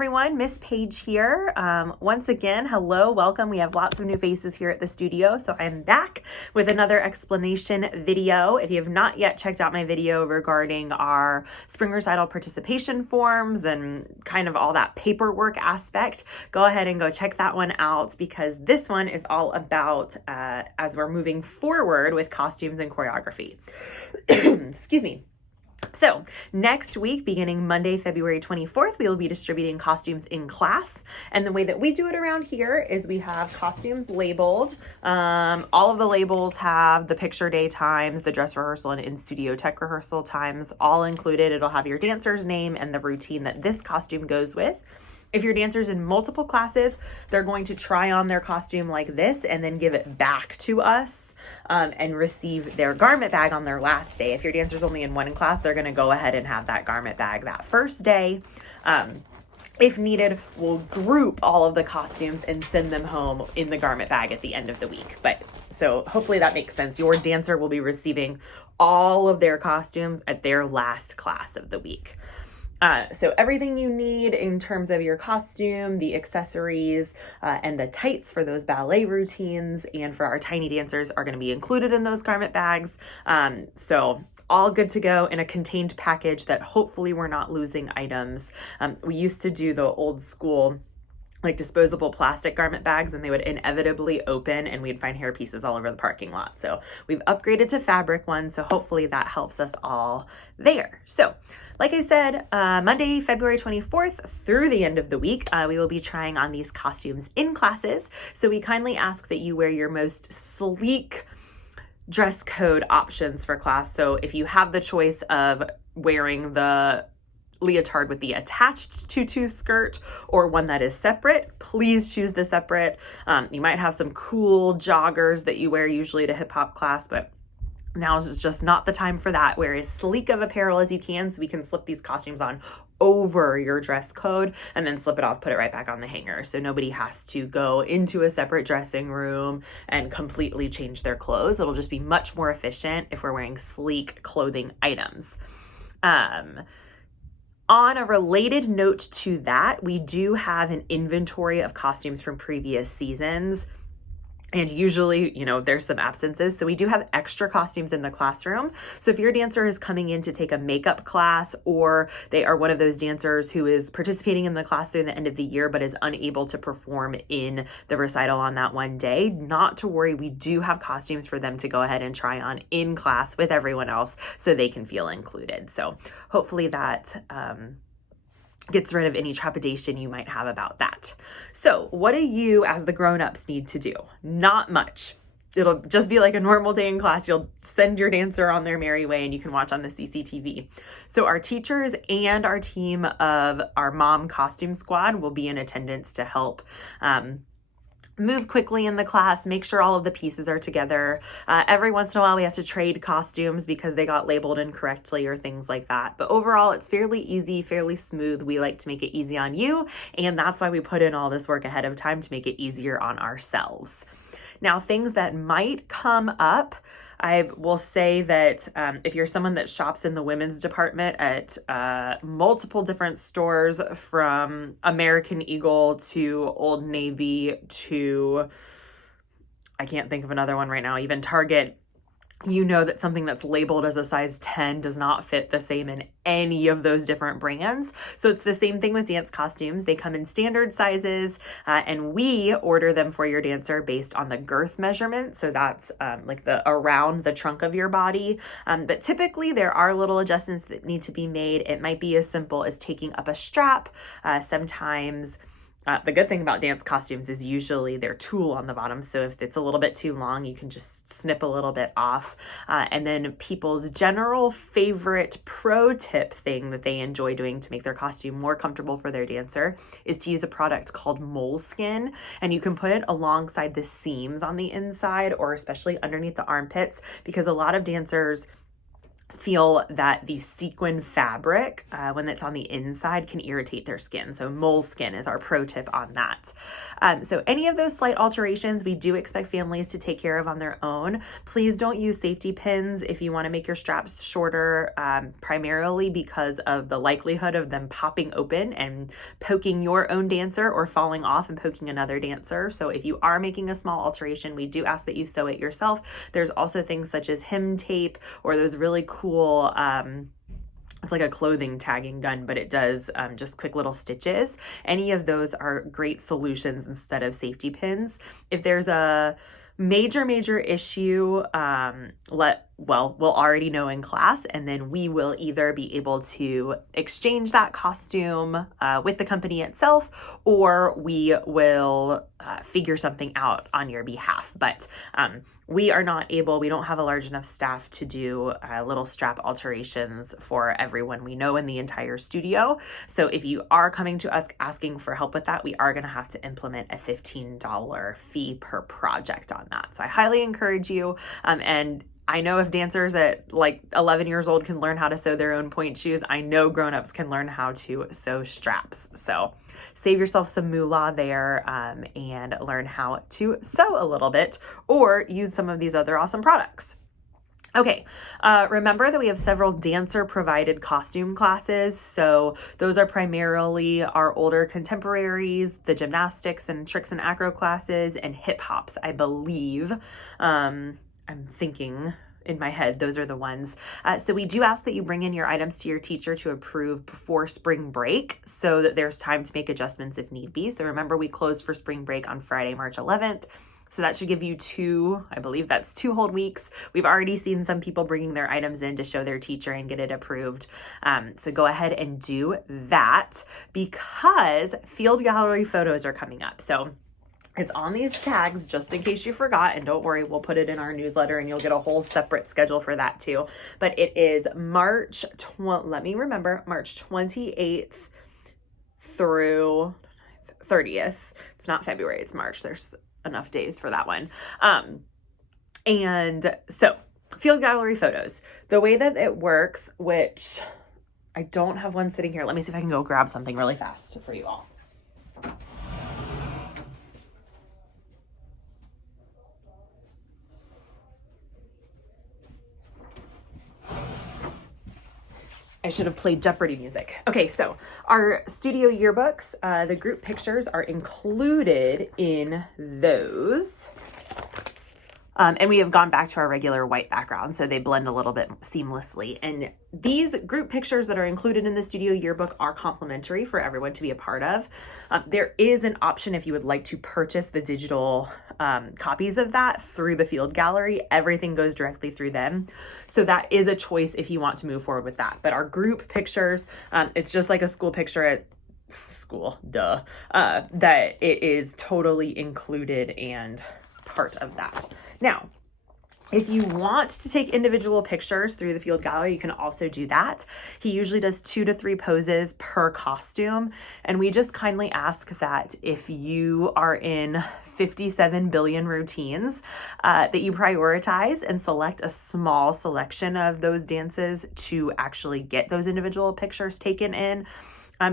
everyone, Miss Paige here. Once again, hello, welcome. We have lots of new faces here at the studio, so I'm back with another explanation video. If you have not yet checked out my video regarding our spring recital participation forms and kind of all that paperwork aspect, go ahead and go check that one out, because this one is all about as we're moving forward with costumes and choreography. Excuse me. So next week, beginning Monday, February 24th, we will be distributing costumes in class. And the way that we do it around here is we have costumes labeled. All of the labels have the picture day times, the dress rehearsal and in-studio tech rehearsal times all included. It'll have your dancer's name and the routine that this costume goes with. If your dancer's in multiple classes, they're going to try on their costume like this and then give it back to us and receive their garment bag on their last day. If your dancer's only in one class, they're going to go ahead and have that garment bag that first day. If needed, we'll group all of the costumes and send them home in the garment bag at the end of the week. But so hopefully that makes sense. Your dancer will be receiving all of their costumes at their last class of the week. So everything you need in terms of your costume, the accessories, and the tights for those ballet routines and for our tiny dancers are going to be included in those garment bags. So all good to go in a contained package that hopefully we're not losing items. We used to do the old school like disposable plastic garment bags, and they would inevitably open and we'd find hair pieces all over the parking lot. So we've upgraded to fabric ones. So hopefully that helps us all there. So like I said, Monday, February 24th through the end of the week, we will be trying on these costumes in classes. So we kindly ask that you wear your most sleek dress code options for class. So if you have the choice of wearing the leotard with the attached tutu skirt or one that is separate, please choose the separate. You might have some cool joggers that you wear usually to hip hop class, but now is just not the time for that. Wear as sleek of apparel as you can so we can slip these costumes on over your dress code and then slip it off, put it right back on the hanger. So nobody has to go into a separate dressing room and completely change their clothes. It'll just be much more efficient if we're wearing sleek clothing items. On a related note to that, we do have an inventory of costumes from previous seasons. And usually, there's some absences. So we do have extra costumes in the classroom. So if your dancer is coming in to take a makeup class, or they are one of those dancers who is participating in the class through the end of the year, but is unable to perform in the recital on that one day, not to worry. We do have costumes for them to go ahead and try on in class with everyone else so they can feel included. So hopefully that, gets rid of any trepidation you might have about that. So what do you as the grown-ups need to do? Not much. It'll just be like a normal day in class. You'll send your dancer on their merry way and you can watch on the CCTV. So our teachers and our team of our mom costume squad will be in attendance to help move quickly in the class, make sure all of the pieces are together. Every once in a while, we have to trade costumes because they got labeled incorrectly or things like that. But overall, it's fairly easy, fairly smooth. We like to make it easy on you, and that's why we put in all this work ahead of time to make it easier on ourselves. Now, things that might come up, I will say that if you're someone that shops in the women's department at multiple different stores, from American Eagle to Old Navy to, I can't think of another one right now, even Target, you know that something that's labeled as a size 10 does not fit the same in any of those different brands. So it's the same thing with dance costumes. They come in standard sizes, and we order them for your dancer based on the girth measurement. So that's like the around the trunk of your body. But typically there are little adjustments that need to be made. It might be as simple as taking up a strap. Sometimes the good thing about dance costumes is usually they're tulle on the bottom. So if it's a little bit too long, you can just snip a little bit off. And then people's general favorite pro tip thing that they enjoy doing to make their costume more comfortable for their dancer is to use a product called moleskin. And you can put it alongside the seams on the inside, or especially underneath the armpits, because a lot of dancers feel that the sequin fabric, when it's on the inside, can irritate their skin. So moleskin is our pro tip on that. So any of those slight alterations, we do expect families to take care of on their own. Please don't use safety pins if you want to make your straps shorter, primarily because of the likelihood of them popping open and poking your own dancer or falling off and poking another dancer. So if you are making a small alteration, we do ask that you sew it yourself. There's also things such as hem tape or those really cool, it's like a clothing tagging gun, but it does just quick little stitches. Any of those are great solutions instead of safety pins. If there's a major issue, we'll already know in class, and then we will either be able to exchange that costume with the company itself, or we will figure something out on your behalf. But we don't have a large enough staff to do little strap alterations for everyone we know in the entire studio. So if you are coming to us asking for help with that, we are going to have to implement a $15 fee per project on that. So I highly encourage you. And I know if dancers at like 11 years old can learn how to sew their own point shoes, I know grownups can learn how to sew straps. So save yourself some moolah there, and learn how to sew a little bit, or use some of these other awesome products. Okay, remember that we have several dancer-provided costume classes. So those are primarily our older contemporaries, the gymnastics and tricks and acro classes, and hip hops, I believe. I'm thinking in my head, those are the ones. So we do ask that you bring in your items to your teacher to approve before spring break so that there's time to make adjustments if need be. So remember, we closed for spring break on Friday, March 11th. So that should give you two whole weeks. We've already seen some people bringing their items in to show their teacher and get it approved. So go ahead and do that, because field gallery photos are coming up. So it's on these tags just in case you forgot, and don't worry, we'll put it in our newsletter and you'll get a whole separate schedule for that too. But it is March 28th through 30th. It's not February, it's March. There's enough days for that one. And so field gallery photos, the way that it works, which I don't have one sitting here. Let me see if I can go grab something really fast for you all. I should have played Jeopardy music. Okay, so our studio yearbooks, the group pictures are included in those. And we have gone back to our regular white background, so they blend a little bit seamlessly. And these group pictures that are included in the studio yearbook are complimentary for everyone to be a part of. There is an option if you would like to purchase the digital copies of that through the field gallery. Everything goes directly through them. So that is a choice if you want to move forward with that. But our group pictures, it's just like a school picture at school, that it is totally included and part of that. Now, if you want to take individual pictures through the field gallery, you can also do that. He usually does 2 to 3 poses per costume. And we just kindly ask that if you are in 57 billion routines, that you prioritize and select a small selection of those dances to actually get those individual pictures taken in.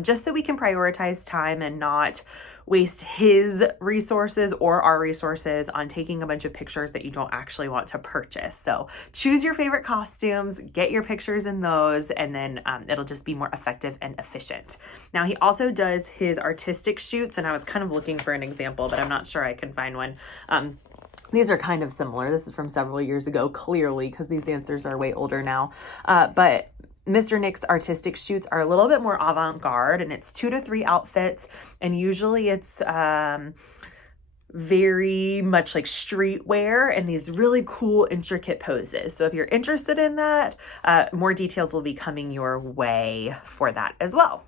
Just so we can prioritize time and not waste his resources or our resources on taking a bunch of pictures that you don't actually want to purchase. So choose your favorite costumes, get your pictures in those, and then it'll just be more effective and efficient. Now, he also does his artistic shoots, and I was kind of looking for an example, but I'm not sure I can find one. These are kind of similar. This is from several years ago, clearly, because these dancers are way older now. But Mr. Nick's artistic shoots are a little bit more avant-garde, and it's 2 to 3 outfits, and usually it's very much like streetwear and these really cool intricate poses. So if you're interested in that, more details will be coming your way for that as well.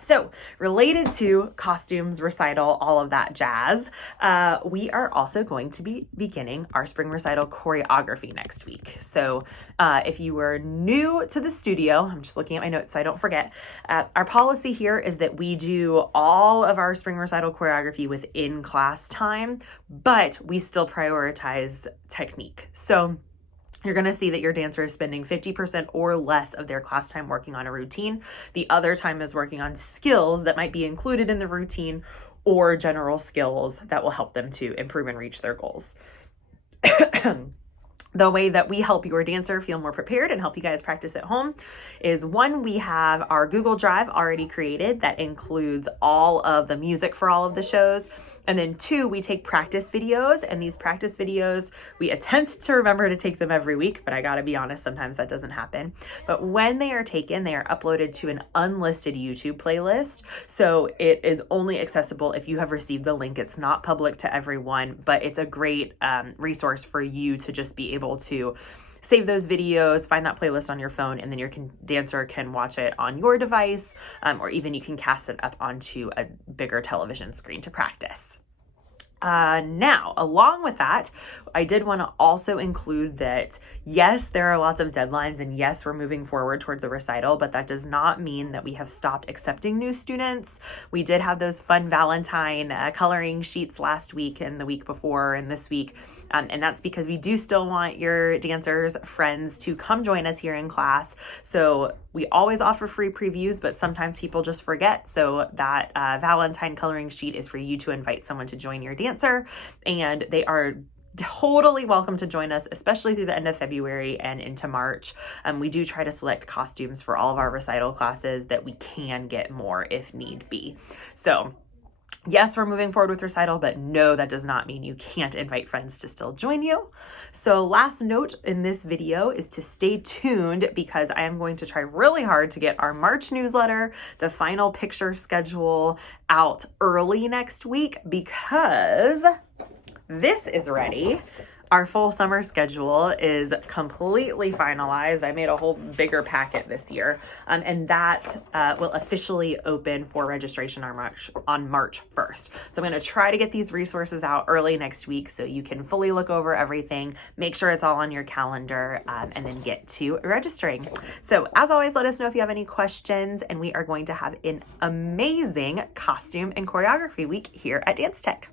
So related to costumes, recital, all of that jazz, we are also going to be beginning our spring recital choreography next week. So if you were new to the studio, I'm just looking at my notes so I don't forget, our policy here is that we do all of our spring recital choreography within class time, but we still prioritize technique. So you're going to see that your dancer is spending 50% or less of their class time working on a routine. The other time is working on skills that might be included in the routine or general skills that will help them to improve and reach their goals. The way that we help your dancer feel more prepared and help you guys practice at home is, one, we have our Google Drive already created that includes all of the music for all of the shows. And then two, we take practice videos, and these practice videos, we attempt to remember to take them every week, but I gotta be honest, sometimes that doesn't happen. But when they are taken, they are uploaded to an unlisted YouTube playlist. So it is only accessible if you have received the link. It's not public to everyone, but it's a great resource for you to just be able to save those videos, find that playlist on your phone, and then your dancer can watch it on your device, or even you can cast it up onto a bigger television screen to practice. Now, along with that, I did want to also include that, yes, there are lots of deadlines, and yes, we're moving forward toward the recital, but that does not mean that we have stopped accepting new students. We did have those fun Valentine coloring sheets last week and the week before and this week. And that's because we do still want your dancers' friends to come join us here in class. So we always offer free previews, but sometimes people just forget. So that Valentine coloring sheet is for you to invite someone to join your dancer, and they are totally welcome to join us, especially through the end of February and into March. We do try to select costumes for all of our recital classes that we can get more if need be. So yes, we're moving forward with recital, but no, that does not mean you can't invite friends to still join you. So last note in this video is to stay tuned, because I am going to try really hard to get our March newsletter, the final picture schedule, out early next week, because this is ready. Our full summer schedule is completely finalized. I made a whole bigger packet this year, and that will officially open for registration on March 1st. So I'm going to try to get these resources out early next week so you can fully look over everything, make sure it's all on your calendar, and then get to registering. So as always, let us know if you have any questions, and we are going to have an amazing costume and choreography week here at Dance Tech.